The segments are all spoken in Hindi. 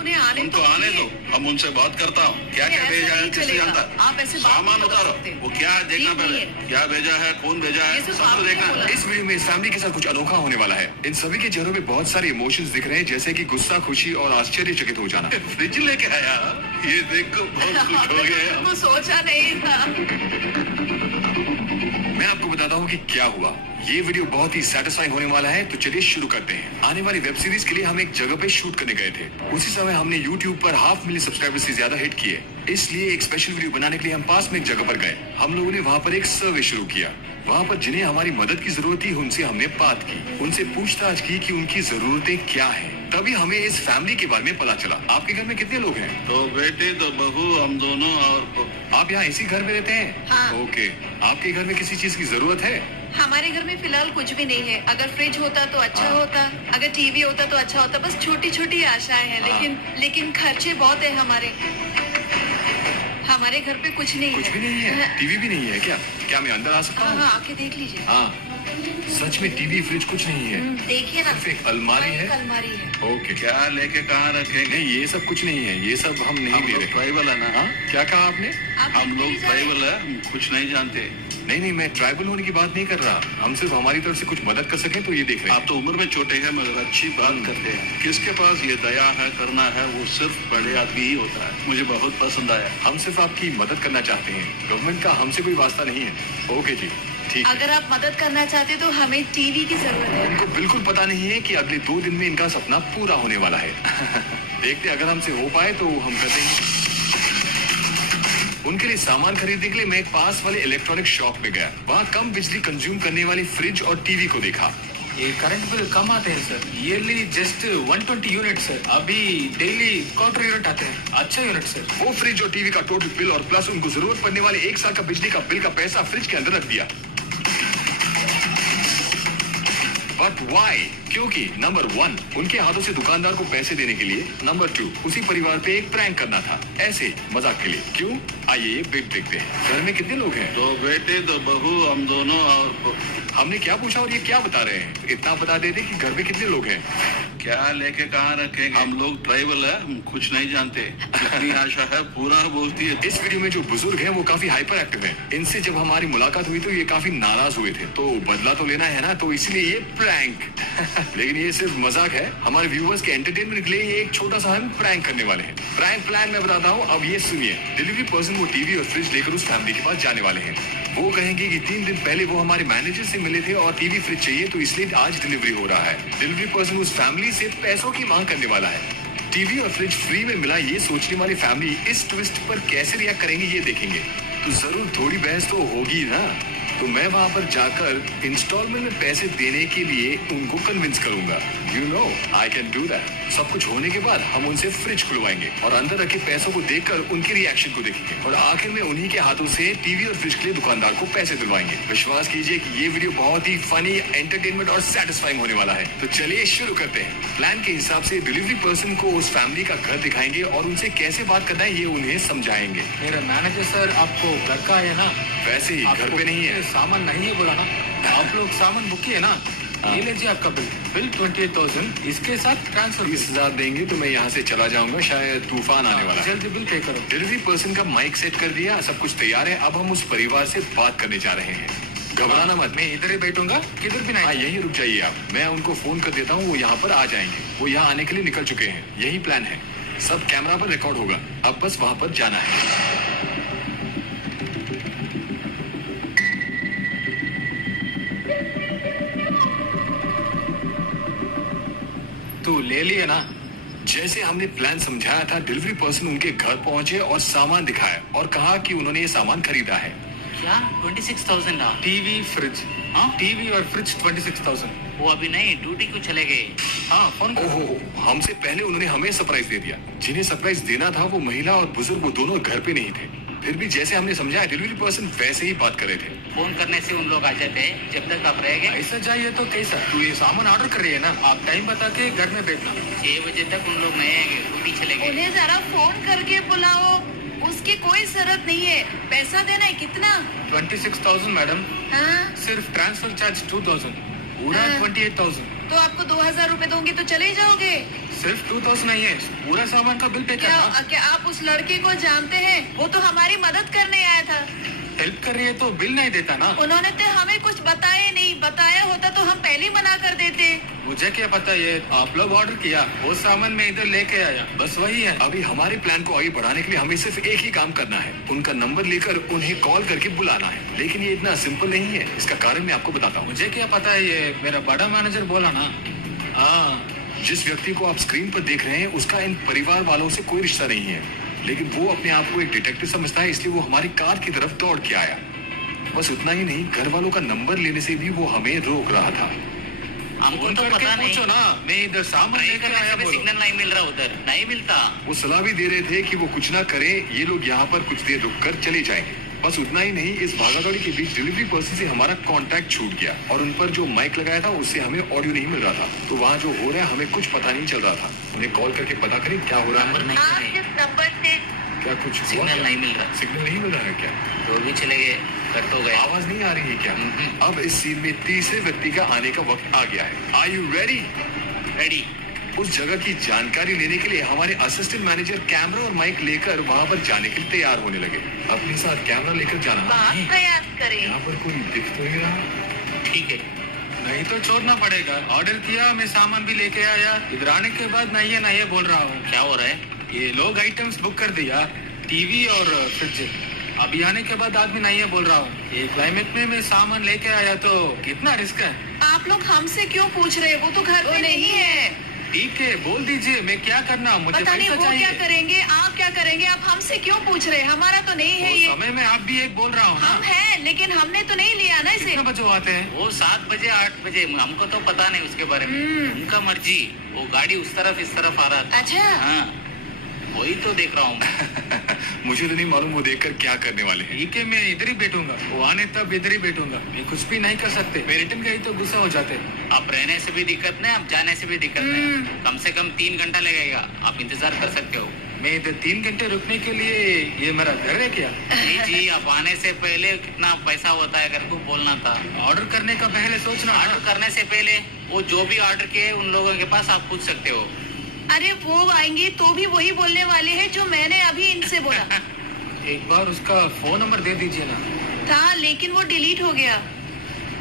उन्हें आने उनको तो आने दो, हम उनसे बात करता हूँ। क्या क्या ऐसा भेजा है, नहीं किससे चलेगा। जानता है? आप ऐसे बात सामान नहीं कर उतारो, सकते। वो क्या है देखना ठीक नहीं पहले, है। क्या भेजा है, कौन भेजा ये है, सिर्फ सबको आपने देखना बोला। है। इस वीडियो में इस फैमिली के साथ कुछ अनोखा होने वाला है। इन सभी के चेहरों पे बहुत सारे इमोशंस दिख रहे हैं, जैसे कि गुस्सा, खुशी और आश्चर्यचकित हो जाना। फ्रिज लेके आया, ये देख कर बहुत खुश हो गए हम। वो सोचा नहीं था। मैं आपको बताता हूँ कि क्या हुआ। ये वीडियो बहुत ही सेटिस्फाइंग होने वाला है, तो चलिए शुरू करते हैं। आने वाली वेब सीरीज के लिए हम एक जगह पे शूट करने गए थे। उसी समय हमने YouTube पर 500,000 मिलियन सब्सक्राइबर्स से ज्यादा हिट किए। इसलिए एक स्पेशल वीडियो बनाने के लिए हम पास में एक जगह पर गए। हम लोगों ने वहाँ पर एक सर्वे शुरू किया। वहाँ पर जिन्हें हमारी मदद की जरूरत थी, उनसे हमने बात की, उनसे पूछताछ की कि उनकी जरूरतें क्या हैं। तभी हमें इस फैमिली के बारे में पता चला। आपके घर में कितने लोग हैं? तो बेटे, तो बहू, हम दोनों और आप यहाँ इसी घर में रहते हैं? हाँ। ओके। आपके घर में किसी चीज की जरूरत है? हमारे घर में फिलहाल कुछ भी नहीं है। अगर फ्रिज होता तो अच्छा होता, अगर टीवी होता तो अच्छा होता। बस छोटी छोटी आशाएं हैं, लेकिन खर्चे बहुत है हमारे। हमारे घर पे कुछ नहीं कुछ है। भी नहीं है? टीवी भी नहीं है क्या? क्या मैं अंदर आ सकता हाँ हूँ? हाँ, आके देख लीजिए। हाँ, सच में टीवी, फ्रिज कुछ नहीं है। देखिए ना, सिर्फ एक अलमारी हाँ, है। एक अलमारी है। ओके। क्या लेके कहाँ रखेंगे? नहीं, ये सब कुछ नहीं है। ये सब हम नहीं हम ले लोग रहे। ट्राइबल है ना? हाँ? क्या कहा आपने? आप हम दिल्ली लोग जा रहे हैं? ट्राइबल है, हम कुछ नहीं जानते। नहीं, मैं ट्राइबल होने की बात नहीं कर रहा। हम सिर्फ हमारी तरफ से कुछ मदद कर सकें तो ये देख रहे आप हैं। तो उम्र में छोटे हैं मगर अच्छी बात करते हैं। किसके पास ये दया है, करना है, वो सिर्फ बड़े आदमी ही होता है। मुझे बहुत पसंद आया। हम सिर्फ आपकी मदद करना चाहते हैं। गवर्नमेंट का हमसे कोई वास्ता नहीं है। ओके जी, ठीक है। अगर आप मदद करना चाहते तो हमें टीवी की जरूरत है। उनको बिल्कुल पता नहीं है कि अगले 2 दिन में इनका सपना पूरा होने वाला है। देखते अगर हमसे हो पाए तो हम कर देंगे। उनके लिए सामान खरीदने के लिए मैं एक पास वाले इलेक्ट्रॉनिक शॉप में गया। वहाँ कम बिजली कंज्यूम करने वाली फ्रिज और टीवी को देखा। ये करंट बिल कम आते हैं sir. Yearly just 120 unit sir. अभी डेली 1/4 यूनिट आते हैं। अच्छा यूनिट सर। वो फ्रिज और टीवी का टोटल बिल और प्लस उनको जरूरत पड़ने वाले 1 साल का बिजली का बिल का पैसा फ्रिज के अंदर रख दिया। But why? क्योंकि नंबर 1, उनके हाथों से दुकानदार को पैसे देने के लिए। नंबर 2, उसी परिवार पे एक प्रैंक करना था, ऐसे मजाक के लिए। क्यों? आइए ये बिल देखते हैं। घर में कितने लोग हैं? तो बेटे, तो बहू, हम दोनों और हमने क्या पूछा और ये क्या बता रहे हैं? इतना बता देते कि घर में कितने लोग हैं। क्या लेके कहाँ रखेंगे? हम लोग ट्राइबल है, हम कुछ नहीं जानते। जितनी आशा है पूरा बोलती है। इस वीडियो में जो बुजुर्ग हैं वो काफी हाइपर एक्टिव हैं। इनसे जब हमारी मुलाकात हुई तो ये काफी नाराज हुए थे। तो बदला तो लेना है ना, तो इसलिए ये प्रैंक। लेकिन ये सिर्फ मजाक है। हमारे व्यूवर्स के एंटरटेनमेंट के लिए ये एक छोटा सा हम प्रैंक करने वाले हैं। प्रैंक प्लान मैं बताता हूँ, अब ये सुनिए। डिलीवरी पर्सन वो टीवी और फ्रिज लेकर उस फैमिली के पास जाने वाले हैं। वो कहेंगे कि 3 दिन पहले वो हमारे मैनेजर से मिले थे और टीवी फ्रिज चाहिए, तो इसलिए आज डिलीवरी हो रहा है। डिलीवरी पर्सन उस फैमिली से पैसों की मांग करने वाला है। टीवी और फ्रिज फ्री में मिला, ये सोचने वाली फैमिली इस ट्विस्ट पर कैसे रिएक्ट करेंगे ये देखेंगे। तो जरूर थोड़ी बहस तो होगी ना। तो मैं वहाँ पर जाकर इंस्टॉलमेंट में पैसे देने के लिए उनको कन्विंस करूंगा। You know I can do that. सब कुछ होने के बाद हम उनसे फ्रिज खुलवाएंगे और अंदर रखे पैसों को देखकर उनके रिएक्शन को देखेंगे और आखिर में उन्हीं के हाथों से टीवी और फ्रिज के लिए दुकानदार को पैसे दिलवाएंगे। विश्वास कीजिए कि ये वीडियो बहुत ही फनी, एंटरटेनमेंट और सेटिस्फाइंग होने वाला है। तो चलिए शुरू करते हैं। प्लान के हिसाब से डिलीवरी पर्सन को उस फैमिली का घर दिखाएंगे और उनसे कैसे बात करना है ये उन्हें समझाएंगे। मेरा मैनेजर सर आपको घर का है ना? वैसे ही घर पे नहीं है। सामान नहीं है बोला ना? आप लोग सामान बुक किए ना? ये लीजिए आपका बिल 28,000। इसके साथ ट्रांसफर 20,000 देंगे तो मैं यहाँ से चला जाऊंगा, शायद तूफान आने वाला है। जल्दी बिल पे करो। डिलीवरी पर्सन का माइक सेट कर दिया, सब कुछ तैयार है। अब हम उस परिवार से बात करने जा रहे हैं। घबराना मत। मैं इधर ही बैठूंगा, किधर भी हाँ, नहीं। यहीं रुक जाइए आप। मैं उनको फोन कर देता हूँ, वो यहाँ पर आ जाएंगे। वो यहाँ आने के लिए निकल चुके हैं। यही प्लान है। सब कैमरा पर रिकॉर्ड होगा। अब बस वहाँ पर जाना है। तू ले लिए ना? जैसे हमने प्लान समझाया था, डिलीवरी पर्सन उनके घर पहुंचे और सामान दिखाया और कहा कि उन्होंने ये सामान खरीदा है। क्या 26,000 ना? TV fridge. हाँ? टीवी और फ्रिज 26,000। वो अभी नहीं, ड्यूटी को चले गए। हाँ, फोन करो। ओहो, हमसे पहले उन्होंने हमें सरप्राइज दे दिया। जिन्हें सरप्राइज देना था वो महिला और बुजुर्ग, वो दोनों घर पे नहीं थे। फिर भी जैसे हमने समझाया, डिलीवरी पर्सन वैसे ही बात कर रहे थे। फोन करने से उन लोग आ जाते हैं। जब तक आप रहेंगे ऐसा चाहिए तो कैसा? तू ये सामान ऑर्डर कर रही है ना? आप टाइम बता के घर में बैठना। 6 बजे तक उन लोग नहीं आएंगे, ड्यूटी चले गए। उन्हें जरा फोन करके बुलाओ। उसकी कोई जरूरत नहीं है। पैसा देना है कितना? 26,000 मैडम। हाँ? सिर्फ ट्रांसफर चार्ज 2,000। पूरा हाँ। 28,000। तो आपको 2,000 रुपए दूंगी तो चले जाओगे? सिर्फ 2000 नहीं है, पूरा सामान का बिल पे करना। क्या आप उस लड़के को जानते हैं? वो तो हमारी मदद करने आया था। हेल्प कर रही है तो बिल नहीं देता ना। उन्होंने तो हमें कुछ बताया नहीं, बताया होता तो हम पहले ही मना कर देते। मुझे क्या पता, ये आप लोग ऑर्डर किया, वो सामान मैं इधर लेके आया, बस वही है। अभी हमारे प्लान को आगे बढ़ाने के लिए हमें सिर्फ एक ही काम करना है, उनका नंबर लेकर उन्हें कॉल करके बुलाना है। लेकिन ये इतना सिंपल नहीं है, इसका कारण मैं आपको बताता हूँ। मुझे क्या पता है, ये मेरा बड़ा मैनेजर बोला ना। हाँ, जिस व्यक्ति को आप स्क्रीन पर देख रहे हैं उसका इन परिवार वालों से कोई रिश्ता नहीं है, लेकिन वो अपने आप को एक डिटेक्टिव समझता है, इसलिए वो हमारी कार की तरफ दौड़ के आया। बस उतना ही नहीं, घर वालों का नंबर लेने से भी वो हमें रोक रहा था। हमको फोन तो करके पता नहीं, पूछो ना, मैं इधर सामान ट्राई लेकर करने आया से भी बोलो। सिग्नल नहीं मिल रहा, उधर नहीं मिलता। वो सलाह भी दे रहे थे कि वो कुछ ना करें, ये लोग यहाँ पर कुछ देर रुक कर चले जाएंगे। बस उतना ही नहीं, इस भागादौड़ी के बीच डिलीवरी पर्सन से हमारा कांटेक्ट छूट गया और उन पर जो माइक लगाया था उससे हमें ऑडियो नहीं मिल रहा था। तो वहाँ जो हो रहा है हमें कुछ पता नहीं चल रहा था। उन्हें कॉल करके पता करें क्या हो रहा नंबर है। नहीं आप है, जिस नंबर से क्या कुछ हुआ सिग्नल क्या? नहीं मिल रहा। सिग्नल नहीं मिल रहा है क्या? तो भी चले गए, कट हो गए। आवाज नहीं आ रही है क्या? अब इस सीन में तीसरे व्यक्ति का आने का वक्त आ गया है। Are you ready? रेडी। उस जगह की जानकारी लेने के लिए हमारे असिस्टेंट मैनेजर कैमरा और माइक लेकर वहाँ पर जाने के लिए तैयार होने लगे। अपने साथ कैमरा लेकर जाना। बात प्रयास करें। यहाँ पर कोई दिख तो नहीं रहा। ठीक है, नहीं तो छोड़ना पड़ेगा। ऑर्डर किया, मैं सामान भी लेके आया, इधर आने के बाद नहीं है बोल रहा हूँ। क्या हो रहा है? ये लोग आइटम्स बुक कर दिया, टीवी और फ्रिज। अभी आने के बाद आदमी नहीं है बोल रहा हूँ। ये क्लाइमेट में मैं सामान लेके आया तो कितना रिस्क है। आप लोग हमसे क्यों पूछ रहे हैं? वो तो घर पे नहीं है। ठीक है, बोल दीजिए, मैं क्या करना, मुझे पता नहीं पैसा वो क्या चाहिए। करेंगे, आप क्या करेंगे? आप हमसे क्यों पूछ रहे हैं? हमारा तो नहीं है वो ये। समय में आप भी एक बोल रहा हूँ हम ना। हैं, लेकिन हमने तो नहीं लिया ना इसे। कितने बजे वो आते हैं? वो 7 बजे 8 बजे, हमको तो पता नहीं उसके बारे में। उनका मर्जी। वो गाड़ी उस तरफ इस तरफ आ रहा था। अच्छा। हाँ, वही तो देख रहा हूँ मैं। मुझे तो नहीं मालूम वो देखकर क्या करने वाले हैं। ठीक है, मैं इधर ही बैठूंगा, वो आने तब इधर ही बैठूंगा। मैं कुछ भी नहीं कर सकते, मैं रिटर्न गई तो गुस्सा हो जाते। आप रहने से भी दिक्कत नहीं, आप जाने से भी दिक्कत नहीं। कम से कम 3 घंटा लगेगा, आप इंतजार कर सकते हो। मैं इधर 3 घंटे रुकने के लिए, ये मेरा घर है क्या? जी जी, आप आने से पहले कितना पैसा होता है घर को बोलना था। ऑर्डर करने का पहले सोचना ना। ऑर्डर करने से पहले वो जो भी ऑर्डर किए उन लोगों के पास आप पूछ सकते हो। अरे वो आएंगे तो भी वही बोलने वाले हैं जो मैंने अभी इनसे बोला एक बार उसका फोन नंबर दे दीजिए ना। था, लेकिन वो डिलीट हो गया।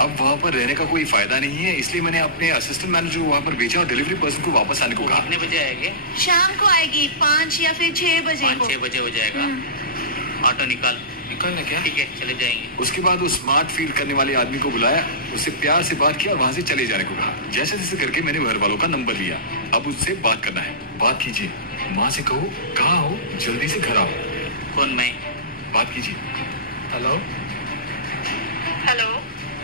अब वहाँ पर रहने का कोई फायदा नहीं है, इसलिए मैंने अपने असिस्टेंट मैनेजर को वहाँ पर भेजा और डिलीवरी पर्सन को वापस आने को वो कहा। कितने बजे आएंगे? शाम को आएगी 5 या फिर 6 बजे 5-6 को। बजे हो जाएगा। ऑटो निकाल। निकलना क्या? ठीक है, चले जाएंगे। उसके बाद उस स्मार्ट फील करने वाले आदमी को बुलाया, उससे प्यार से बात किया और वहाँ से चले जाने को कहा। जैसे जैसे करके मैंने घर वालों का नंबर लिया। अब उससे बात करना है। बात कीजिए, माँ से कहो कहाँ हो, जल्दी से घर आओ। कौन? मैं? बात कीजिए। हेलो, हेलो,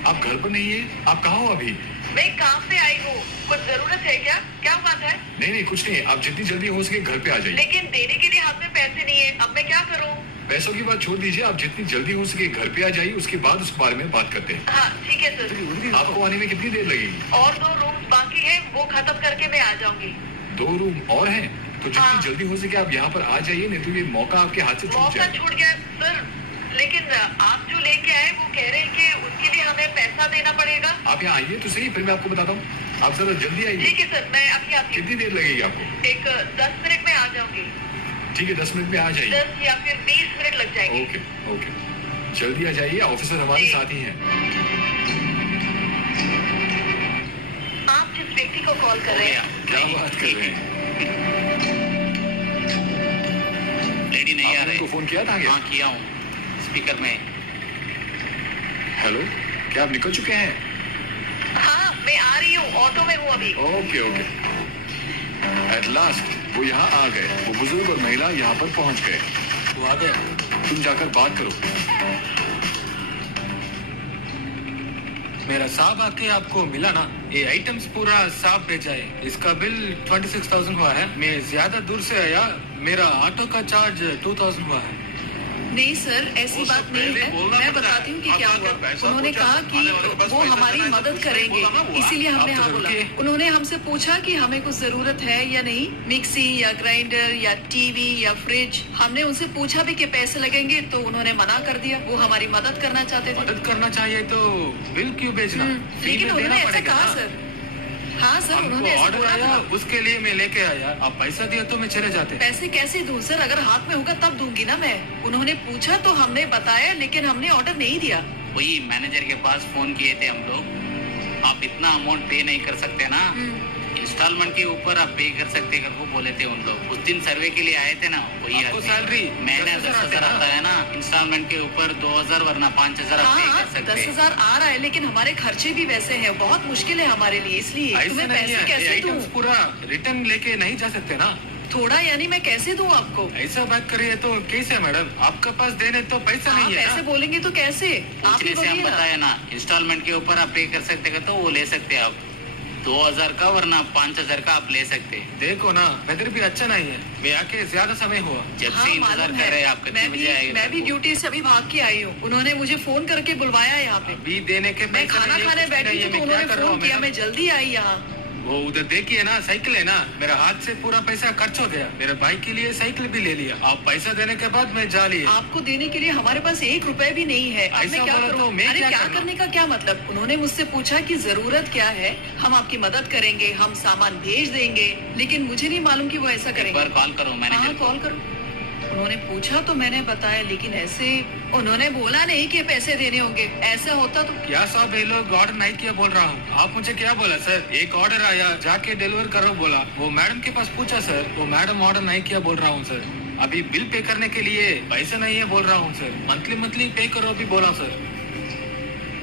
आप घर पर नहीं है? आप कहाँ हो अभी? मैं काम से आई हूँ। कुछ जरूरत है क्या? क्या बात है? नहीं कुछ नहीं है, आप जितनी जल्दी हो सके घर पे आ जाइए। लेकिन देने के लिए हाथ में पैसे नहीं है, अब मैं क्या करूँ? पैसों की बात छोड़ दीजिए, आप जितनी जल्दी हो सके घर पे आ जाइए, उसके बाद उस बारे में बात करते हैं। हाँ ठीक है सर। आपको आने में कितनी देर लगेगी? और 2 रूम बाकी है, वो खत्म करके मैं आ जाऊंगी। 2 रूम और हैं, तो जितनी हाँ। जल्दी हो सके आप यहाँ पर आ जाइए, नहीं तो ये मौका आपके हाथ से छूट मौका जाएगा। छूट गया सर, लेकिन आप जो लेके आए वो कह रहे हैं कि उसके लिए हमें पैसा देना पड़ेगा। आप यहाँ आइए तो सही, फिर मैं आपको बताता हूँ। आप जरा जल्दी आइए। ठीक है सर, मैं अभी आती हूँ। कितनी देर लगेगी आपको? एक 10 मिनट में आ जाऊंगी। ठीक है, 10 मिनट में आ जाइए। 10 या फिर 20 मिनट लग जाएंगे। ओके जल्दी आ जाइए, ऑफिसर हमारे जी। साथ ही हैं। आप जिस व्यक्ति को कॉल कर रहे हैं, क्या बात कर रहे हैं? लेडी नहीं आ आपने रहे। उनको फोन किया था क्या? हाँ, किया हूँ, स्पीकर में। हेलो, क्या आप निकल चुके हैं? हाँ मैं आ रही हूँ, ऑटो में हूँ अभी। ओके एट लास्ट वो यहाँ आ गए। वो बुजुर्ग और महिला यहाँ पर पहुँच गए। वो आ गया। तुम जाकर बात करो। मेरा साहब आके आपको मिला ना, ये आइटम्स पूरा साफ भेजा है। इसका बिल 26,000 हुआ है। मैं ज्यादा दूर से आया, मेरा ऑटो का चार्ज 2,000 हुआ है। नहीं सर, ऐसी बात नहीं है। मैं बताती हूँ कि क्या हुआ। उन्होंने कहा कि वो हमारी मदद करेंगे, इसीलिए हमने आप तो हाँ बोला। रुकिए। उन्होंने हमसे पूछा कि हमें कुछ जरूरत है या नहीं, मिक्सी या ग्राइंडर या टीवी या फ्रिज। हमने उनसे पूछा भी कि पैसे लगेंगे, तो उन्होंने मना कर दिया। वो हमारी मदद करना चाहते थे। मदद करना चाहिए तो बिल क्यों भेजना? फ्री लेकिन में उन्होंने देना ऐसा पड़ेगा कहा ना। सर। हाँ सर, हमको उन्होंने ऐसा ऑर्डर बोला आया, था। उसके लिए मैं लेके आया। आप पैसा दिया तो मैं चले जाते। पैसे कैसे दूं सर? अगर हाथ में होगा तब दूंगी ना मैं। उन्होंने पूछा तो हमने बताया, लेकिन हमने ऑर्डर नहीं दिया। वही मैनेजर के पास फोन किए थे हम लोग, आप इतना अमाउंट पे नहीं कर सकते ना, इंस्टॉलमेंट के ऊपर आप पे कर सकते कर वो बोले थे उन लोग। उस दिन सर्वे के लिए आए थे ना, वही आपको आते। सैलरी महीने 10,000 10,000 आता है ना, इंस्टॉलमेंट के ऊपर 2,000 वरना 5,000 आप पे हाँ, कर सकते। 10,000 आ रहा है, लेकिन हमारे खर्चे भी वैसे हैं। बहुत मुश्किल है हमारे लिए, इसलिए ऐसे तुम्हें नहीं पैसे है, ये कैसे दूं? आइटम्स पूरा रिटर्न लेके नहीं जा सकते ना। थोड़ा यानी मैं कैसे दूं आपको? ऐसा बात करिए तो कैसे मैडम? आपके पास देने तो पैसा आप नहीं है ऐसे ना। बोलेंगे तो कैसे? आप ही पूछने से हम बोलिए ना। बताए ना, इंस्टॉलमेंट के ऊपर आप पे कर सकते का तो वो ले सकते आप, 2,000 का वरना 5,000 का आप ले सकते। देखो ना, वेदर भी अच्छा नहीं है, मैं आके ज्यादा समय हुआ। जब हाँ, से इंतजार मालूम कर रहे हैं है। आप कितने बजे आएंगे? मैं भी ड्यूटी से अभी भाग के आई हूँ। उन्होंने मुझे फोन करके बुलवाया यहाँ पे। अभी देने के मैं पैसे खाना नहीं है, खाने कुछ बैठी नहीं थी है, तो मैं उन्होंने क्या कर रहा फोन हूँ किया। मैं मैडम? जल्दी आई यहाँ। वो उधर देखिए ना, साइकिल है ना, मेरा हाथ से पूरा पैसा खर्च हो गया। मेरे भाई के लिए साइकिल भी ले लिया। आप पैसा देने के बाद मैं जा लिया। आपको देने के लिए हमारे पास 1 रुपए भी नहीं है। अब मैं ऐसा क्या बोला करूं? तो मैं अरे क्या क्या करना? करने का क्या मतलब? उन्होंने मुझसे पूछा कि जरूरत क्या है, हम आपकी मदद करेंगे, हम सामान भेज देंगे, लेकिन मुझे नहीं मालूम कि वो ऐसा एक करेंगे। बार कॉल करो हाँ, मैनेजर को। कॉल करो। उन्होंने पूछा तो मैंने बताया, लेकिन ऐसे उन्होंने बोला नहीं कि पैसे देने होंगे। ऐसा होता तो क्या साहब, ये लोग ऑर्डर नहीं किया बोल रहा हूँ। आप मुझे क्या बोला सर? एक ऑर्डर आया, जाके डिलीवर करो बोला। वो मैडम के पास पूछा सर, वो मैडम ऑर्डर नहीं किया बोल रहा हूँ सर। अभी बिल पे करने के लिए पैसा नहीं है बोल रहा हूँ सर। मंथली पे करो अभी बोला सर।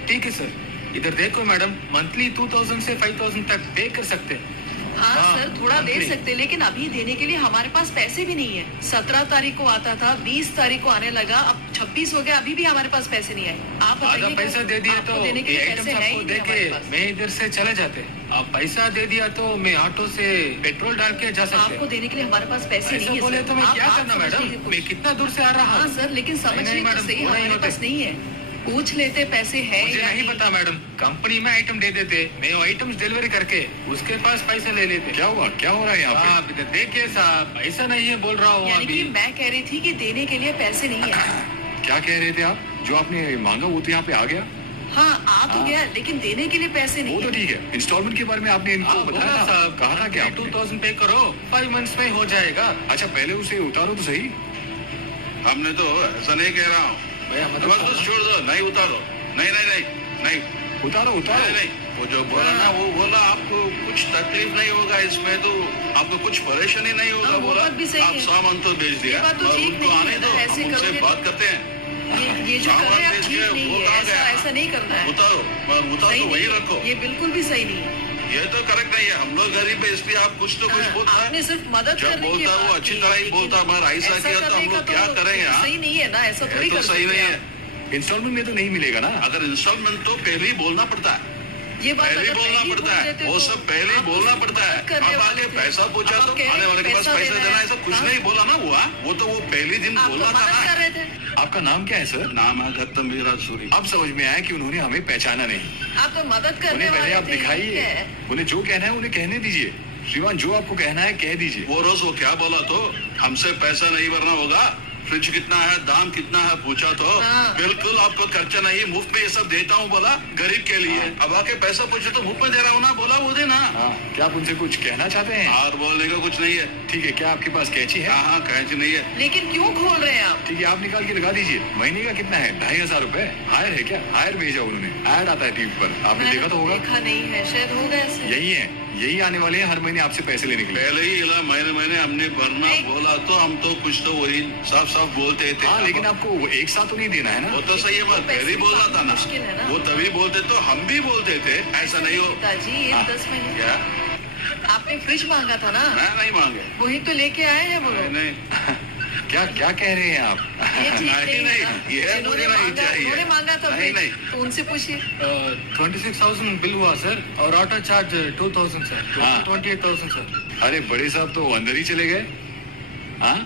ठीक है सर, इधर देखो मैडम, मंथली 2,000 से 5,000 तक पे कर सकते हैं। हाँ हाँ, सर, थोड़ा दे मंथली। सकते, लेकिन अभी देने के लिए हमारे पास पैसे भी नहीं है। 17 तारीख को आता था, 20 तारीख को आने लगा, अब 26 हो गया, अभी भी हमारे पास पैसे नहीं आए। आप आधा बताइए, पैसा दे दिया आपको तो देने के ये लिए आइटम्स पैसे है ही आपको नहीं दे हमारे के पास। मैं इधर से चले जाते। आप पैसा दे दिया तो मैं ऑटो से पेट्रोल डाल के जा सकते। आपको देने के लिए हमारे पास पैसे ऐसा नहीं है बोले सर। तो मैं आप क्या बात करना समझिए मैडम? कुछ। मैं कितना दूर से आ रहा हाँ हूँ। सर, लेकिन समझिए नहीं, तो मैडम, सही, वो नहीं हमारे होते। पास नहीं है। पूछ लेते पैसे है मुझे या नहीं पता मैडम, कंपनी में आइटम दे देते, मैं वो आइटम्स डिलीवरी करके उसके पास पैसे ले लेते। क्या हुआ, क्या हो रहा है यहाँ पे? आप इधर देखिए साहब, ऐसा नहीं है बोल रहा हूँ यानी कि अभी। मैं कह रही थी कि देने के लिए पैसे नहीं है। क्या कह रहे थे आप? जो आपने मांगा वो तो यहाँ पे आ गया। हाँ, आ तो हाँ। गया, लेकिन देने के लिए पैसे वो नहीं तो है। ठीक है, इंस्टॉलमेंट के बारे में आपने इनको हाँ, बताया बोला था साहब, कहा था क्या आपने? 2,000 पे करो, 5 मंथ्स में हो जाएगा। अच्छा पहले उसे उतारो तो सही। हमने तो ऐसा नहीं कह रहा हूँ। भैया मतलब बस छोड़ दो, नहीं उतारो। नहीं नहीं नहीं नहीं उतारो उतारो। नहीं, वो जो बोला ना, वो बोला आपको कुछ तकलीफ नहीं होगा इसमें, तो आपको कुछ परेशानी नहीं होगा। हाँ, वो बोला बात भी सही आप है। सामान तो भेज दिया ये बात तो और ठीक उनको नहीं आने है ना, दो, ऐसे हम उनसे करोगे तो- बात करते हैं। ये जो कर रहे हैं आप सामान ठीक भेज के नहीं वो है। कहाँ गया? ऐसा नहीं करना है। उतारो उतारो सही तो वही नहीं रखो। है। ये बिल्कुल भी सही नहीं है। ये तो करेक्ट नहीं है, हम लोग गरीब है इसलिए आप कुछ तो कुछ हाँ, बोलता है। आपने सिर्फ मदद जब करने की बोलता है वो बात अच्छी की, तरह ही लेकिन बोलता है, मगर ऐसा किया तो करने हम लोग का क्या करेंगे? हाँ? सही नहीं है ना, ऐसा थोड़ी ये तो कर सही सकते नहीं हैं है। इंस्टॉलमेंट में तो नहीं मिलेगा ना। अगर इंस्टॉलमेंट तो पहले ही बोलना पड़ता है, आप। ये बात पहले ही अगर बोलना पहले ही पड़ता बोल है, देते वो तो सब पहले ही आप बोलना उसकी पड़ता है। मदद करने अब वाले आके थे। पैसा पूछा अब तो आप कह रहे आने हैं वाले के पास पैसा देना है, ऐसा कुछ हाँ? नहीं बोला ना हुआ। वो तो वो पहले दिन आप तो बोलना था मदद कर ना। रहे थे। आपका नाम क्या है सर? नाम है गौतम वीराज सूरी। अब समझ में आया कि उन्होंने हमें पहचाना नहीं। आप तो मदद करने उन्हें पहले वाले आप थे। दिखाइए, है। उन्हें जो कहना है उन्हें कहने दीजिए। श्रीमान जो आपको कहना है कह दीजिए। वो रोज वो क्या बोला तो हमसे पैसा नहीं भरना होगा, फ्रिज कितना है, दाम कितना है पूछा तो हाँ। बिल्कुल आपको खर्चा नहीं, मुफ्त में ये सब देता हूँ बोला गरीब के लिए। अब आके पैसा पूछे तो मुफ्त में दे रहा हूँ ना, बोला वो देना। हाँ, क्या आप उनसे कुछ कहना चाहते हैं? और बोलने का कुछ नहीं है। ठीक है, क्या आपके पास कैंची है? हाँ हाँ कैंची नहीं है। लेकिन क्यों खोल रहे हैं आप? ठीक है, आप निकाल के लगा दीजिए। महीने का कितना है? 2,500 रुपए। हायर है क्या? हायर भेजा उन्होंने, ऐड आता है टीवी पर, आपने मैंने देखा तो होगा। देखा नहीं है, शायद होगा ऐसे। यही है, यही आने वाले हैं हर महीने आपसे पैसे लेने के लिए। पहले ही इला महीने महीने हमने भरना नहीं। बोला तो हम तो कुछ तो वही साफ साफ बोलते थे। हाँ, लेकिन आपको वो एक साथ तो नहीं देना है वो ना। तो सही है, मगर पहले ही बोलना था ना। मुश्किल है ना। वो तभी बोलते तो हम भी बोलते थे, ऐसा नहीं हो। पिताजी, ये हाँ। 10 महीने क्या आपने फ्रिज मांगा था ना, मैं नहीं मांगे? वही तो लेके आए हैं वो नहीं लोग। नहीं क्या क्या कह रहे हैं आप? ये ठीक नहीं, नहीं है ना। ये जिन्होंने मुझे नहीं मांगा, चाहिए। उन्होंने मांगा था नहीं, फ्रिज, नहीं। तो उनसे पूछिए। 26,000 बिल हुआ सर, और ऑटो चार्ज 2,000 सर, हाँ। 28,000 सर। अरे बड़े साहब तो अंदर ही चले गए। हाँ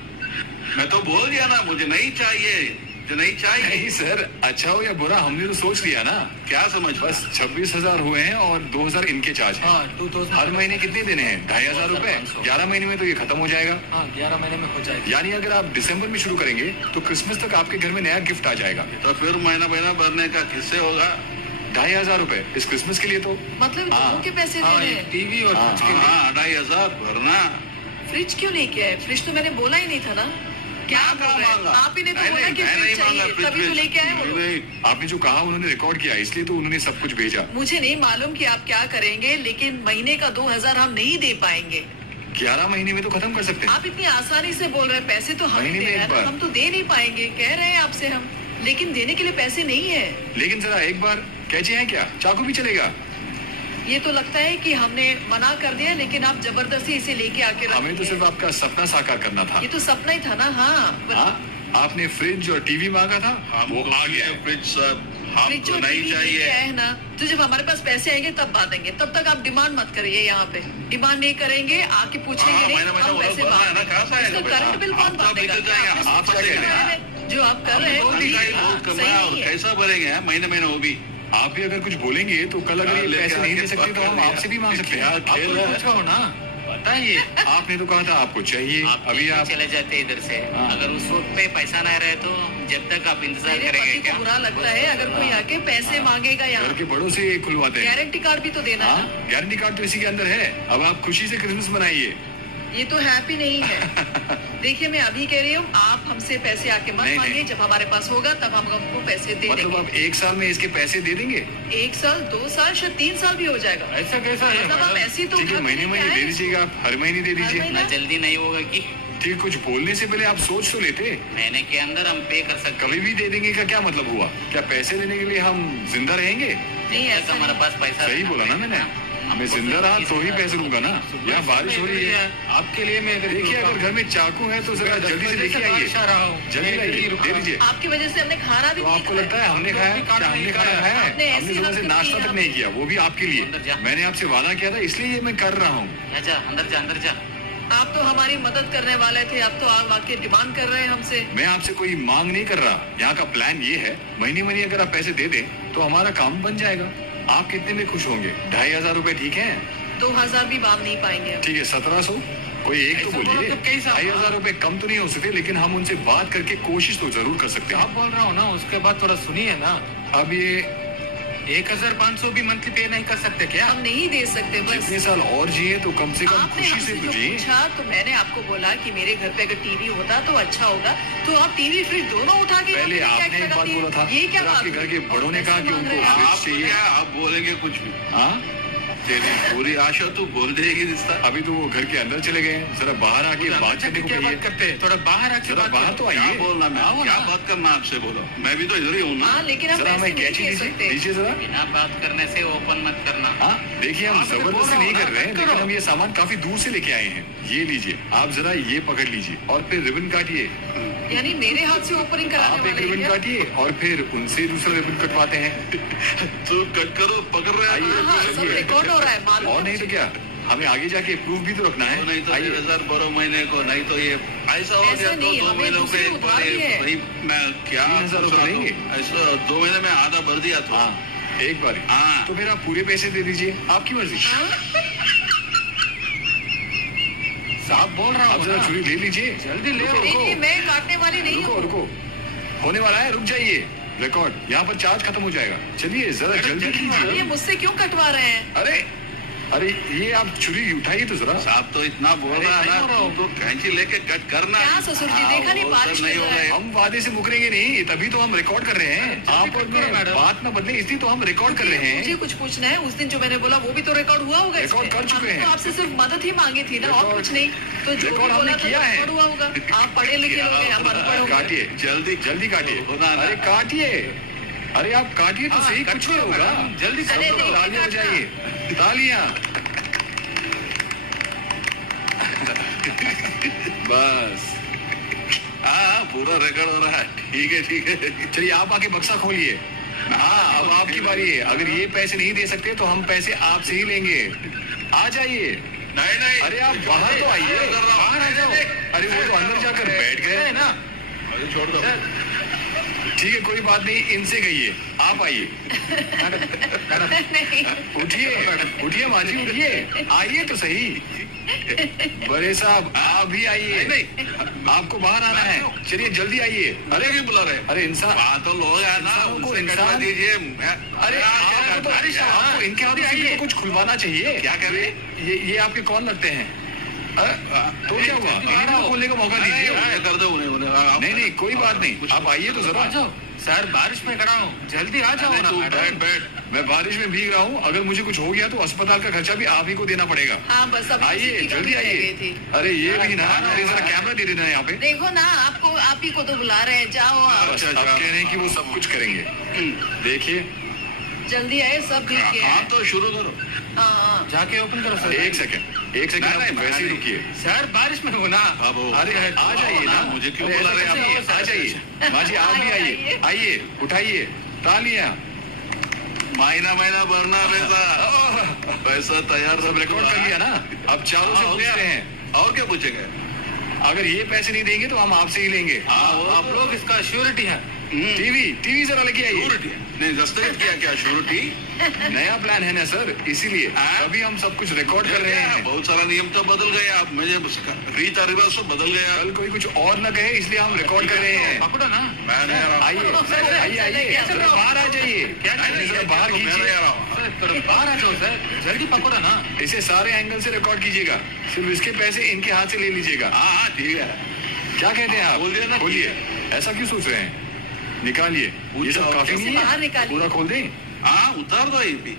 मैं तो बोल दिया ना, मुझे नहीं चाहिए, जो नहीं चाहिए। नहीं सर, अच्छा हो या बुरा हमने तो सोच लिया ना। क्या समझ बस 26,000 हुए हैं और 2,000 इनके चार्ज हैं। हाँ, 2,000 हर महीने कितने देने हैं? 2,500 रुपए। 11 महीने में तो ये खत्म हो जाएगा। हाँ, 11 महीने में हो जाएगा। यानी अगर आप दिसंबर में शुरू करेंगे तो क्रिसमस तक आपके घर में नया गिफ्ट आ जाएगा। तो फिर महीना महीना भरने का किससे होगा? 2,500 रुपए इस क्रिसमस के लिए तो मतलब हाँ। दोनों के पैसे दे हाँ रहे ये हैं। टीवी और हाँ, फ्रिज के लिए। हाँ 2,500 भरना। फ्रिज क्यों लेके आए? फ्रिज तो मैंने बोला ही नहीं था ना। क्या मैं बोल कहाँ रहे हैं? मांगा? आप ही ने तो नहीं, बोला कि मैं फ्रिज नहीं चाहिए, मांगा फ्रिज, तभी तो लेके आए वो लोग। नहीं, आपने जो कहा उन्होंने रिकॉर्ड किया इसलिए तो उन्होंने सब कुछ भेजा। मुझे नहीं मालूम कि आप क्या करेंगे, लेकिन महीने का 2,000 हम नहीं दे पाएंगे। 11 महीने में तो खत्म कर सकते हैं। आप इतनी आसानी से बोल रहे हैं, पैसे तो हम महीने दे में रहे एक हैं, बार। हम तो दे नहीं पाएंगे, कह रहे हैं आपसे हम, लेकिन देने के लिए पैसे नहीं है। लेकिन जरा एक बार कैचे हैं क्या? चाकू भी चलेगा? ये तो लगता है कि हमने मना कर दिया, लेकिन आप जबरदस्ती इसे लेके आके रख हमें तो दिए। सिर्फ आपका सपना साकार करना था। ये तो सपना ही था ना। हाँ, पर हाँ, आपने फ्रिज और टीवी मांगा था, वो हमको आ गया। फ्रिज सब फ्रिज हमको और नहीं टीवी लेके चाहिए। आए ना, तो जब हमारे पास पैसे आएंगे तब बात देंगे, तब तक आप डिमांड मत करिए। यहाँ पे डिमांड नहीं करेंगे, आके पूछेंगे हाँ, नहीं, महीना हम वो पैसे भरना है ना, कहाँ से आएगा पैसा? करंट बिल कौन आप तो बांधेगा? निकल जाएंगे, आपने आप सोचा क्या के कह रहे हैं? बारे में जो आप कर रहे हैं वो बहुत ठीक दिखाई, है, बहुत सही कमाया, नहीं है। कैसा भरेंगे हैं? महीने महीने वो भी। आप भी अगर कुछ बोलेंगे तो कल अगर ये लेके पैसे नहीं दे आके सकते तो हम पकड़ आपसे भी मांग सकते क्या हैं। आप खेल कोई है? पूछो ना, बताइए। आपने तो कहा था आपको चाहिए, आप अभी आप चले जाते इधर से। हाँ। अगर उस वक्त पे पैसा नहीं रहे तो जब तक आप इंतजार मेरे करेंगे पति क्या? को बुरा लगता है अगर कोई आके पैसे मांगेगा यहाँ। घर के बड़ों से ये खुलवाते हैं। गारंटी कार्ड भी तो देना है हाँ, ना। गारंटी कार्ड तो इसी के अंदर है। अब आप खुशी से क्रिसमस मनाइए। ये तो हैप्पी नहीं है। देखिए मैं अभी कह रही हूँ, आप हमसे पैसे आके मत नहीं, मांगिए, नहीं। जब हमारे पास होगा तब हम आपको पैसे दे मतलब देंगे। आप 1 साल में इसके पैसे दे देंगे? 1 साल, 2 साल, शायद 3 साल भी हो जाएगा। ऐसा कैसा है मतलब आप मैडम? ऐसे ही तो ठीक है, उठा के महीने लेके महीने आए। दे दीजिएगा आप, हर महीने दे दीजिए। महीने? इतना जल्दी नहीं होगा कि ठीक है, कुछ बोलने से पहले आप सोच तो लेते। महीने के अंदर हम पे कर सकते कभी भी दे देंगे का क्या मतलब हुआ? क्या पैसे देने के लिए हम जिंदा रहेंगे? नहीं हैं। ऐसा हमारे नहीं। पास पैसा सही बोला ना मैंने। मैं जिंदा रहा तो ही पैसे लूंगा ना। यहाँ बारिश हो रही है। आपके लिए मैं इधर देखिए अगर घर में चाकू है तो जरा जल्दी से लेके आइए। बारिश आ रहा हूँ। जल्दी मैं लाइए, यहीं रुका दे हूँ। दीजिए। आपकी वजह से हमने खाना भी तो नहीं आपको खाया। लगता है हमने खाया? क्या हमने खाना खाया है? आपने ऐसी हमने सुबह से हरकत नाश्ता की तक है। नहीं किया, वो भी आपके अंदर लिए। जा। मैंने आपसे वादा किया था इसलिए ये मैं कर रहा हूँ। जा अंदर जा अंदर जा। आप तो हमारी मदद करने वाले थे, अब तो आप आके डिमांड कर रहे हैं हमसे। मैं आपसे कोई मांग नहीं कर रहा। यहाँ का प्लान ये है, महीने महीने अगर आप पैसे दे दें तो हमारा काम बन जाएगा। आप कितने में खुश होंगे? 2,500 रुपए ठीक है? 2,000 भी बांध नहीं पाएंगे हम। ठीक है, 1700। कोई एक तो ऐसा बोलो बोलिए। तो कैसा? 2,500 रुपए कम तो नहीं हो सकते, लेकिन हम उनसे बात करके कोशिश तो जरूर कर सकते आप हैं। बोल रहा हूँ ना, उसके बाद थोड़ा सुनिए ना। अब ये 1,500 भी मंथली पे नहीं कर सकते क्या? हम नहीं दे सकते बस। जितने साल और जिए तो कम से कम आपने खुशी हमसे से जो जिए। पूछा तो मैंने आपको बोला कि मेरे घर पे अगर टीवी होता तो अच्छा होगा, तो आप टीवी फ्रिज दोनों उठा के पहले यहाँ पे आपने क्या एक बात लगाती है? बोला था, ये क्या फिर बात आपके घर हुई? के और बड़ों ने कहा कि पैसे मांग उनको रहे हैं आप। आप क्या आप बोलेंगे कुछ भी? हाँ, तेरी पूरी आशा तू बोल देगी रिश्ता। अभी तो वो घर के अंदर चले गए हैं। जरा बाहर आके अंदर बात करने को क्या कहिए। बात करते हैं? थोड़ा बाहर आके जरा बात बाहर करो। तो क्या आइए। बोलना मैं? आओ क्या ना। बात करना आपसे बोलो? मैं भी तो इधर ही हूँ ना। हाँ, लेकिन हम जरा पैसे हमें नहीं कैची दे दीजिए, सकते। दीजिए जरा। बिना बात करने से ओपन मत करना। हाँ, देखिए हम आप तो बोल जबरदस्ती रहा नहीं हूँ कर ना, रहे हैं, मत लेकिन करो। हम ये सामान काफी दूर से लेके आए हैं। ये लीजिए, आप जरा ये पकड़ लीजिए और फिर रिबन काटिए। यानी मेरे हाथ से ओपनिंग कराने आप एक वाले हैं रिबन क्या? काटिए और फिर उनसे दूसरा रिबन कटवाते हैं। तू कट करो, पकड़ रहे आइए। हैं। हाँ, सब रिकॉर्ड हो रहा है, मालूम और है नहीं तो मुझे। क्या, हमें आगे जाके प्रूफ भी तो रखना है। नहीं तो आइए। 1,000 बरो महीने को, नहीं तो ये ऐसा हो ऐसा गया तो नहीं, 2 हमें महीनों दूसरे के उधार भी है। भाई मैं क्या 3,000 पूछ रुपए रहा देंगे? हूँ? ऐसा 2 महीने में आधा भर दिया था। हाँ, एक बार। हाँ। तो फिर आप पूरे पैसे दे दीजिए, आपकी मर्जी। हाँ? साहब बोल रहा आप हूँ जरा ना। छुरी ले लीजिए। जल्दी ले आओ। देखिए मैं काटने वाली नहीं रुको हूँ। रुको, होने वाला है, रुक जाइए। रिकॉर्ड यहाँ पर चार्ज खत्म हो जाएगा। चलिए जरा जल्दी ये कीजिए। मुझसे क्यों कटवा रहे हैं? अरे अरे, ये आप छुरी उठाइए तो जरा। साहब तो इतना बोल अरे, रहा है नहीं हो रहा ना, हूँ। तू तो कैंची लेके कट करना। क्या ससुर जी, देखा नहीं वो बारिश सब नहीं में हो जो है। रहा है। हम वादे से मुकरेंगे नहीं, तभी तो हम रिकॉर्ड कर रहे हैं। आप कट करो, अपने मैडम। बात ना बदले, इसलिए तो हम रिकॉर्ड कर रहे मुझे हैं। कुछ पूछना है, उस दिन जो मैंने बोला वो भी तो रिकॉर्ड हुआ होगा। रिकॉर्ड इसमें। कर चुके हमने हैं। तो आपसे सिर्फ मदद ही मांगी थी ना, और रिकॉर्ड- कुछ नहीं। तो जो भी रिकॉर्ड बोला हमने था किया है। रिकॉर्ड हुआ होगा। आप पढ़े लिखे लोग हैं, हम अनपढ़ होंगे। काटिए, जल्दी जल्दी काटिए। होना ना। अरे काटिए, अरे आप काटिए तो हाँ, सही, कट कुछ नहीं करो, होगा। मैडम, जल्दी सब अरे, लोग नहीं, तालियां काटना। बजाइए, तालियां। बस, हाँ पूरा रिकॉर्ड हो रहा है। ठीक है ठीक है। चलिए आप आके बक्सा खोलिए। हाँ, अब आपकी बारी है। अगर ये पैसे नहीं दे सकते तो हम पैसे आपसे ही लेंगे। आ जाइए। नहीं नहीं, अरे आप बाहर तो आइए, बाहर आ जाओ। अरे वो तो अंदर जाकर बैठ गए है ना। अरे छोड़ दो। ठीक है, कोई बात नहीं, इनसे कहिए, आप आइए। नहीं, उठिए उठिए माँ जी, उठिए, आइए तो सही। बड़े साहब, आप आप भी आइए। नहीं आपको बाहर आना है, चलिए जल्दी आइए। अरे क्यों बुला रहे? अरे इंसान, वहाँ तो लोग है ना, इंसानों को उनसे कटवा इंसान- दीजिए। अरे आपको इनके हाथों से भी कुछ खुलवाना चाहिए। क्या कर रहे? ये आपके कौन लगते हैं? तो क्या हुआ? इन्हें तो खोलने का मौका दीजिए। कर दो उन्हें। नहीं कोई बात नहीं, आप आइए तो आ जरा। जाओ सर, बारिश में खड़ा हूँ, जल्दी आ जाओ ना तू मैडम। बैठ बैठ। मैं बारिश में भीग रहा हूँ, अगर मुझे कुछ हो गया तो अस्पताल का खर्चा भी आप ही को देना पड़ेगा। हाँ बस अभी आइए किसी की जल्दी कमी रह आइए। गई थी। अरे ये भी ना, अरे जरा कैमरा दे देना यहाँ पे। देखो ना, आपको आप ही को तो बुला रहे हैं, जाओ आप। बस अब कह रहे हैं कि वो सब कुछ करेंगे। देखिए जल्दी आए, सब भीग गए हाँ हैं। तो शुरू करो। हाँ जाके ओपन करो सर। एक सेकंड नहीं, आप वैसे ही नहीं। रुकिए। सर बारिश में हो ना। अब वो- अरे आ जाइए ना, मुझे क्यों अरे बुला ऐसा रहे हैं कैसे आप? आ जाइए। माँ जी आप भी आइए, आइए उठाइए तालियां। महीना महीना भरना पैसा तैयार सब रिकॉर्ड कर लिया ना, अब चारों से हो गया। पूछते हैं। और क्या पूछेंगे? अगर ये पैसे नहीं देंगे तो हम आपसे ही लेंगे। आप लोग इसका श्योरिटी है। टीवी जरा लेके आइए। श्योरिटी नहीं, दस्तखत किया क्या श्योरिटी? नया प्लान है ना सर, इसीलिए अभी हम सब कुछ रिकॉर्ड कर रहे हैं। बहुत सारा नियम तो बदल गए। आप मुझे रीता रिवाज सब बदल गया। कल कोई कुछ और न कहे, इसलिए हम रिकॉर्ड कर रहे हैं। पकड़ो ना। मैं नहीं आ रहा हूँ। आइए जरा बाहर आ जाइए। क्या अरे जरा बाहर मैं नहीं खींचिए। आ रहा हूँ। सर थोड़ा बाहर आ जाओ सर, जल्दी पकड़ो ना। इसे सारे एंगल से रिकॉर्ड कीजिएगा, सिर्फ इसके पैसे इनके हाथ से ले लीजिएगा। हाँ ठीक है। क्या कहते हैं आप? बोल दिया ना। बोलिए, ऐसा क्यों सोच रहे हैं? निकालिए, ये सब काफी कैसे नहीं बाहर है, निकालिए। पूरा खोल दें। हाँ उतार दो ये भी।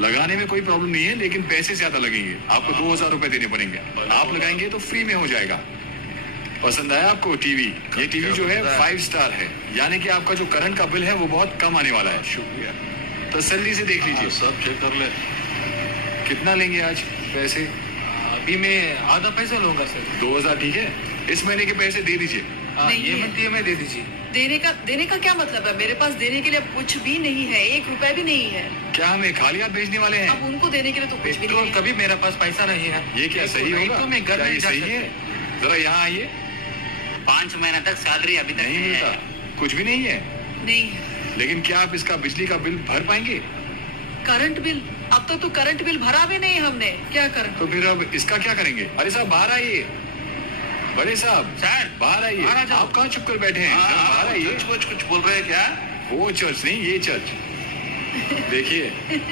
लगाने में कोई प्रॉब्लम नहीं है, लेकिन पैसे ज्यादा लगेंगे। आपको 2000 रुपए देने पड़ेंगे। आप लगाएंगे तो फ्री में हो जाएगा। पसंद आया आपको टीवी? ये टीवी जो है 5 स्टार है, यानी कि आपका जो करंट का बिल है वो बहुत कम आने वाला है। शुक्रिया। तसल्ली से देख लीजिए। सब चेक कर ले। कितना लेंगे आज पैसे? अभी मैं आधा पैसा लूंगा सर। 2000 ठीक है, इस महीने के पैसे दे दीजिए। नहीं ये है। मंथ में दे दीजिए। देने का क्या मतलब है? मेरे पास देने के लिए अब कुछ भी नहीं है, 1 रुपया भी नहीं है। क्या हमें खाली हाथ भेजने वाले हैं? अब उनको देने के लिए तो कुछ भी तो नहीं है। कभी मेरे पास पैसा नहीं है। ये क्या सही नहीं होगा? तो मैं घर क्या नहीं ये जा सही है? सकता। जरा यहाँ आइए। 5 महीने तक सैलरी अभी तक नहीं नहीं मिलता, है। कुछ भी नहीं है। नहीं है। लेकिन क्या आप इसका बिजली का बिल भर पाएंगे? करंट बिल, अब तक तो करंट बिल भरा भी नहीं हमने, क्या करें? तो फिर अब इसका क्या करेंगे? अरे साहब बाहर आइए, बड़े साहब सर बाहर आइए। बाहर आ जाओ। आप कहाँ छुप कर बैठे हैं? जरा बाहर आइए। कुछ बोल रहे हैं क्या? वो चर्च नहीं, ये चर्च। देखिए,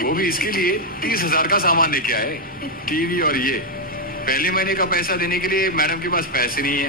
वो भी इसके लिए 30,000 का सामान लेके आए, टीवी और ये। पहले महीने का पैसा देने के लिए मैडम के पास पैसे नहीं है,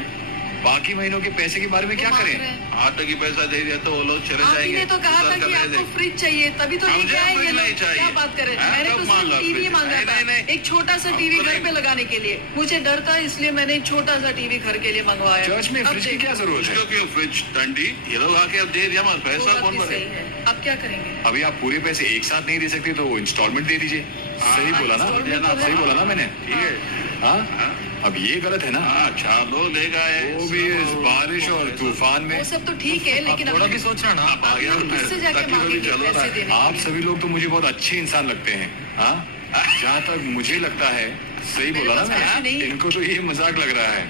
बाकी महीनों के पैसे के बारे में क्या वो मांग करें? रहे हैं। हाथ तक ही पैसा दे दिया तो वो लोग चले आप ही जाएंगे। ने तो कहा था उधर कि कर आपको रहे फ्रिज चाहिए, तभी तो हाँ, लेके मुझे आएंगे फ्रिज लोग। नहीं चाहिए। क्या बात करें? हाँ, मैंने कब तो मांगा सिर्फ टीवी फ्रिज? मांगा नहीं, था, नहीं, नहीं। एक छोटा सा अब टीवी तो घर नहीं। पे लगाने के लिए। मुझे डर था, इसलिए मैंने एक छोटा सा टीवी घर के लिए मंगवाया। चर्च में अब फ्रिज की देखो, क्या जरूरत है? उसको क्यों फ्रिज डंडी? ये लोग आके अब दे दिया, मगर वो पैसा बात कौन भी भरे? सही है। अब क्या करेंगे? अभी आप पूरे पैसे एक साथ नहीं दे सकते तो इंस्टॉलमेंट दे दीजिए। सही बोला ना? installment तो है। सही बोला ना मैंने? ठीक है। हाँ, हाँ? अब ये गलत है ना? हाँ अच्छा लो ले गए। वो भी इस बारिश और तूफान में। वो सब तो ठीक है, लेकिन थोड़ा अब भी सोचना ना। आ गया हम किससे जाके ताकि वो भी मांगेंगे चल रहा पैसे है। देने? आप सभी लोग तो मुझे बहुत अच्छे इंसान लगते हैं। हाँ, जहाँ तक मुझे लगता है, सही बोला ना मेरे पास पैसे नहीं मैंने? है। इनको तो ये मजाक लग रहा है।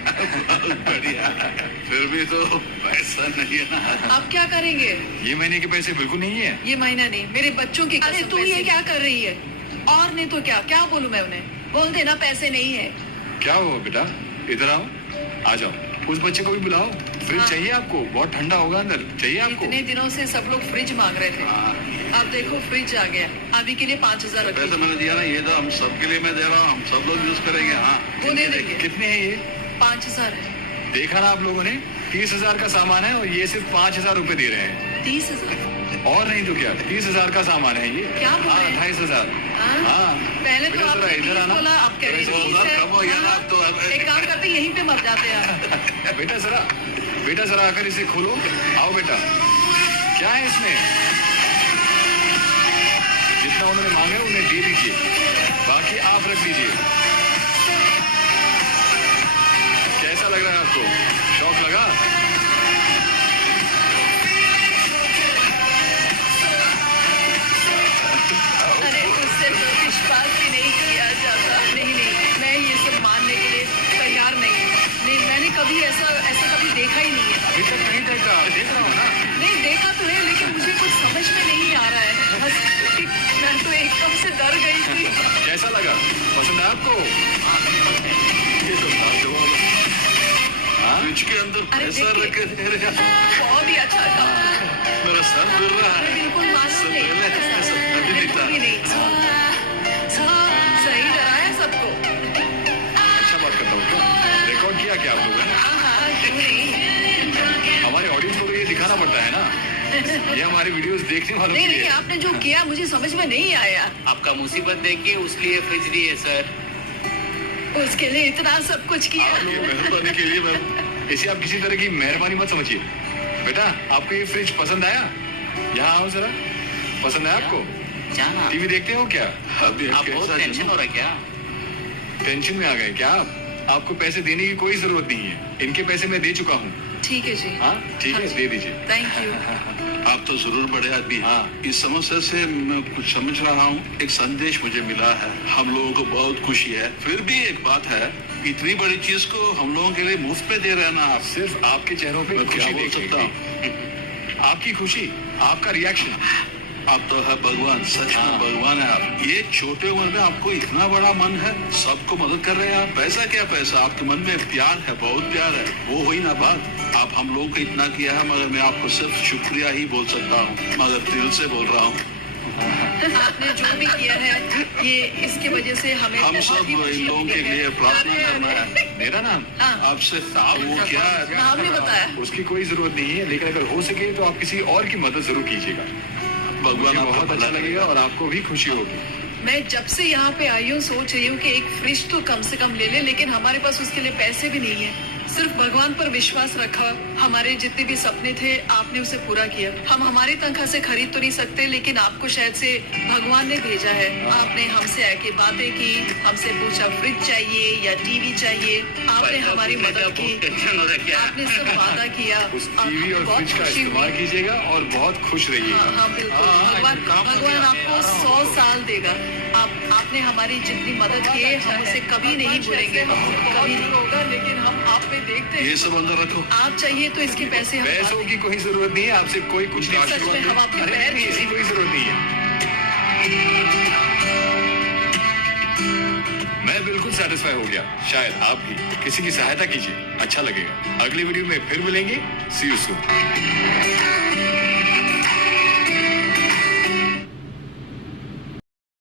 बढ़िया। फिर भी तो पैसा नहीं है ना। अब क्या करेंगे? ये महीने के पैसे बिल्कुल नहीं है। ये महीना नहीं, मेरे बच्चों की कसम। अरे तू ये क्या कर रही है? और नहीं तो क्या क्या बोलूं मैं उन्हें? बोल देना पैसे नहीं है। क्या हुआ बेटा? इधर आओ, आ जाओ। उस बच्चे को भी बुलाओ। फ्रिज हाँ। चाहिए आपको? बहुत ठंडा होगा अंदर, चाहिए आपको? इतने दिनों से सब लोग फ्रिज मांग रहे थे, अब देखो फ्रिज आ गया। अभी के लिए 5,000 रख पैसा दीजिए। मैंने दिया ना, ये तो हम सबके लिए मैं दे रहा हूँ, हम सब लोग यूज करेंगे। हाँ वो दे देंगे। कितने हैं ये? 5,000 है। देखा ना आप लोगों ने? 30,000 का सामान है और ये सिर्फ 5,000 रुपए दे रहे हैं। 30,000? और नहीं तो क्या, 30,000 का सामान है ये। क्या बोल रहे हैं? 28,000। हाँ? हाँ, पहले तो बेटा जरा आपने इधर 20 आना। बोला, अब कह रहे बेटा, 30 20,000 है। कम हो गया ना, हाँ, अब तो अब- एक काम करते यहीं पे मर जाते हैं। बेटा जरा आकर इसे खोलो। आओ बेटा, क्या है इसमें? जितना उन्होंने मांगा है उन्हें दे दीजिए, बाकी आप रख लीजिए। कैसा लग रहा है आपको? शौक लगा? अरे उससे तो विश्वास भी नहीं किया जाता। नहीं, मैं ये सब मानने के लिए तैयार नहीं। मैंने कभी ऐसा कभी देखा ही नहीं है। अभी तक नहीं देखा, देख रहा हूँ ना। नहीं देखा तो है, लेकिन मुझे कुछ समझ में नहीं आ रहा है। बस मैं तो एकदम से डर गई थी। कैसा लगा? पसंद है आपको? ये तो बात हुआ। फ्रिज के अंदर अरे पैसा देखिए। रखे दे रहे हैं। बहुत ही अच्छा काम। मेरा सर फिर रहा है। बिल्कुल मालूम इससे नहीं पहले ऐसा कभी नहीं बिल्कुल था। भी नहीं। सही डराया सबको। अच्छा बात करता हूँ क्या? रिकॉर्ड किया क्या आप लोगों ने? हाँ, क्यों नहीं? हमारे ऑडियंस को तो ये दिखाना पड़ता है ना, ये हमारी वीडियोस देखने वालों नहीं के नहीं, लिए। आपने जो किया मुझे समझ में नहीं आया। आपका मुसीबत देखिए उसलिए फ्रिज दी है सर। उसके लिए इतना सब कुछ किया। आप लोगों मेहरबानी के लिए मैं इसे आप किसी तरह की मेहरबानी मत समझिए। बेटा आपको ये फ्रिज पसंद आया? यहाँ आओ जरा, पसंद आया आपको? जाना टीवी देखते हो क्या? अभी आप बहुत कैसा टेंशन जुनून? हो रहा है क्या? टेंशन में आ गए क्या आप? आपको पैसे देने की कोई जरूरत नहीं है, इनके पैसे मैं दे चुका हूँ। ठीक है जी। हाँ ठीक है, दे दीजिए। Thank you. आप तो जरूर बड़े आदमी हैं। हाँ। इस समस्या से मैं कुछ समझ रहा हूँ। एक संदेश मुझे मिला है, हम लोगों को बहुत खुशी है। फिर भी एक बात है, इतनी बड़ी चीज को हम लोगों के लिए मुफ्त में दे रहे हैं ना आप। सिर्फ आपके चेहरों पे मैं क्या खुशी बोल देख सकता सकता आपकी खुशी, आपका रिएक्शन। आप तो है भगवान, सच हाँ। में भगवान है आप। ये छोटे उम्र में आपको इतना बड़ा मन है, सबको मदद कर रहे हैं आप। पैसा क्या पैसा, आपके मन में प्यार है, बहुत प्यार है। वो हुई ना बात। आप हम लोगों को इतना किया है, मगर मैं आपको सिर्फ शुक्रिया ही बोल सकता हूँ, मगर दिल से बोल रहा हूँ। आपने जो भी किया है ये इसकी वजह से हमें हम बहुत सब ही खुशी इन लोगों के मिली है। लिए प्रार्थना अरे, करना अरे, है। मेरा नाम हाँ, आपसे वो क्या नाम नहीं बताया। उसकी कोई जरूरत नहीं है, लेकिन अगर हो सके तो आप किसी और की मदद जरूर कीजिएगा। भगवान मुझे आपको बहुत भला अच्छा लगेगा और आपको भी खुशी होगी। मैं जब से यहाँ पे आई हूँ सोच रही हूँ कि एक फ्रिज तो कम से कम ले ले, लेकिन हमारे पास उसके लिए पैसे भी नहीं है। सिर्फ भगवान पर विश्वास रखा, हमारे जितने भी सपने थे आपने उसे पूरा किया। हम हमारी तनख्वाह से खरीद तो नहीं सकते, लेकिन आपको शायद से भगवान ने भेजा है। आपने हमसे आके बातें की, हमसे पूछा फ्रिज चाहिए या टीवी चाहिए, आपने हमारी मदद की, टेंशन हो रहा है क्या? आपने सब वादा किया उस और टीवी और बहुत फ्रिज का खुशी इस्तेमाल हुई। कीजिएगा और बहुत खुश हाँ रहिएगा। हाँ बिल्कुल। भगवान भगवान आपको 100 साल देगा। आपने हमारी जितनी मदद की है हम उसे कभी नहीं भूलेंगे, कभी नहीं होगा। लेकिन हम आप में देखते ये हैं, सब अंदर रखो। आप चाहिए तो इसके पैसे हम पैसों की कोई जरूरत नहीं है, आपसे कोई कुछ नहीं सच में हम आपके अरे पैर नहीं, छूए। इसकी कोई जरूरत नहीं है। मैं बिल्कुल सेटिस्फाई हो गया, शायद आप भी किसी की सहायता कीजिए, अच्छा लगेगा। अगली वीडियो में फिर मिलेंगे। सी यू सून।